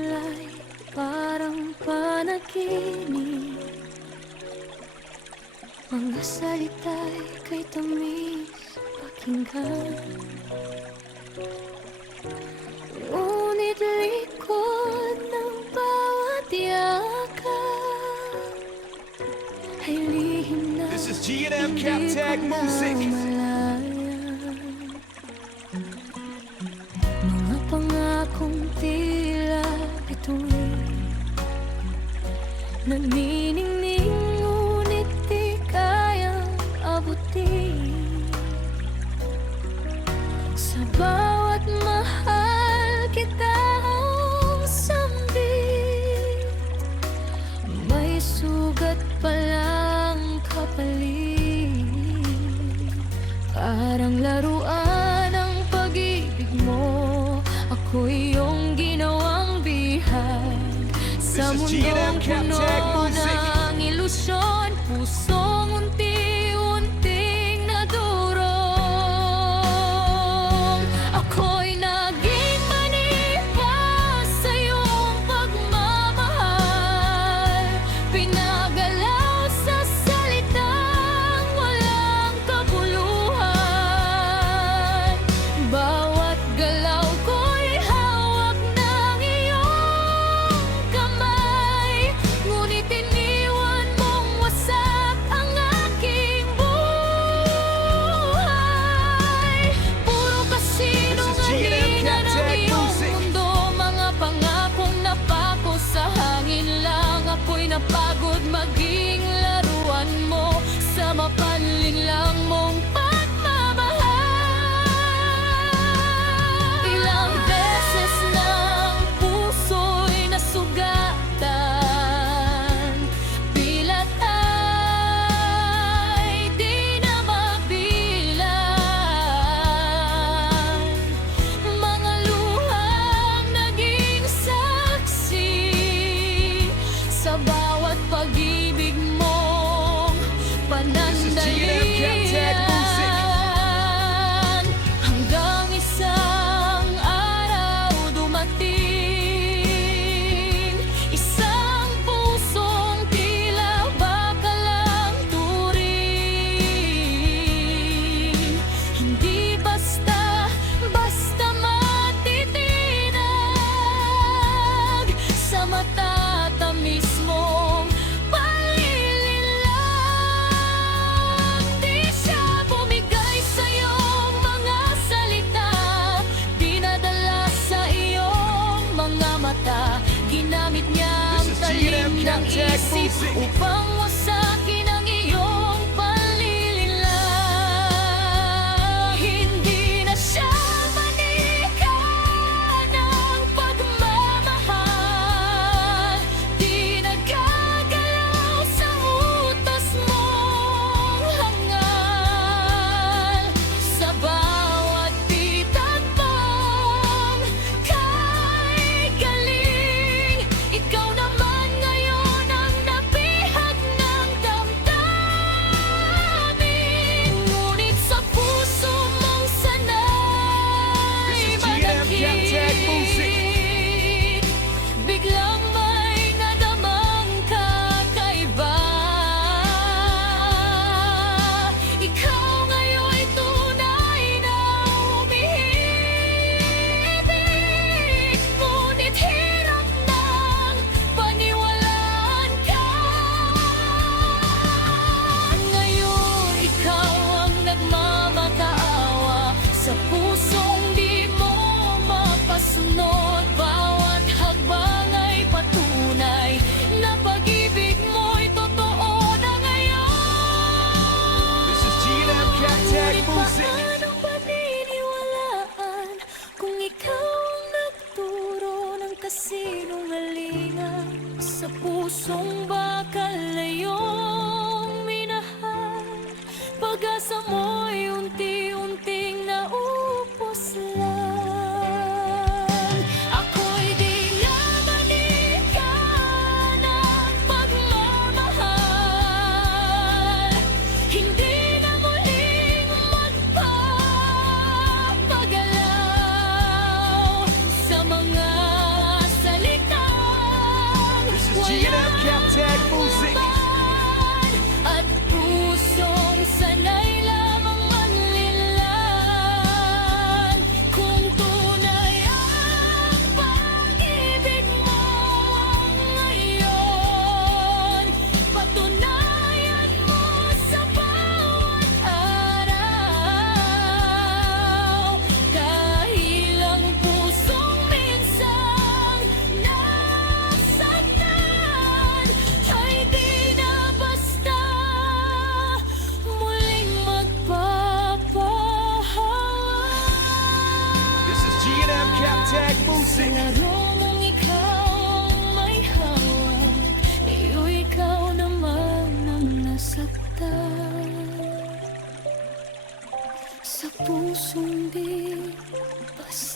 mula'y parang panaginip. Mga salita'y kay tamis pakinggan, ngunit likod ng bawat yakap ay lihim na This is G&M hindi Captag ko Music. namalayan. Mga pangakong tila bituin, naniningning ngunit di kayang abutin. Sa bawat mahal kitang sambit, may sugat palang kapalit. Parang laruan ang pag-ibig mo, ako iyong ginawang bihag. Sa This is mundong G&M puno Captag Music. ng ilusyon, pusong unti-unting nadurog. Ako'y naging manipas sa iyong pagmamahal, pinagalaw sa salitang walang kabuluhan. Bawat galaw ko'y hawak ng iyong kamay, ngunit iniwan mong wasak ang aking buhay. Puro kasinungalingan ang Captag iyong Music. mundo, mga pangakong napako sa hangin lang. Ako'y napagod maging laruan mo sa mapanlinlang mong pagmamahal. Ilang beses ng puso'y nasugatan, bilat ay di na mabilang. Mga luhang naging saksi sa bawat pag-ibig mong panandalian. Hanggang isang araw dumating, isang pusong tila bakalang turing. Hindi basta matitinag sa matatamis mong palilinlang. Di siya bumigay sa iyong mga salita, dinadala sa iyong mga mata. Ginamit niya ang This is talim G&M ng Captag isip Music. upang wasakin ang iyong palilinlang. Hindi na siya manika ng pagmamahal, di nagkagalaw sa utos mong hangal. Sa bawat bitag mong kay galing, ikaw naman ngayon ang nabihag ng damdamin. Ngunit sa puso mong sana'y This is G&M Captag Music. madakip, biglang may nadamang kakaiba. Ikaw ngayon'y tunay na umihibig, ngunit hirap nang paniwalaan ka. Ngayon ikaw ang nagmamakaawa sa pusong di mo mapasunod. Bawat hakbang ay patunay na pag-ibig mo'y totoo na ngayon. This is G&M Captag Ngunit Music. paano paniniwalaan kung ikaw ang nagturo ng kasinungalingan sa pusong bakal na iyong minahal? Pag-asa mo'y unti-unting naupos lang. Ako'y di na manika ng pagmamahal, hindi na muling magpapagalaw sa mga salita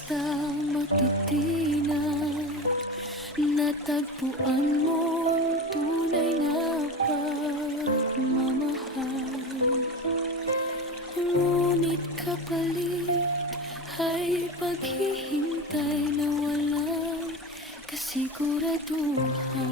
basta matitinag, natagpuan mong tunay na pagmamahal. Ngunit kapalit ay paghihintay na walang kasiguraduhan.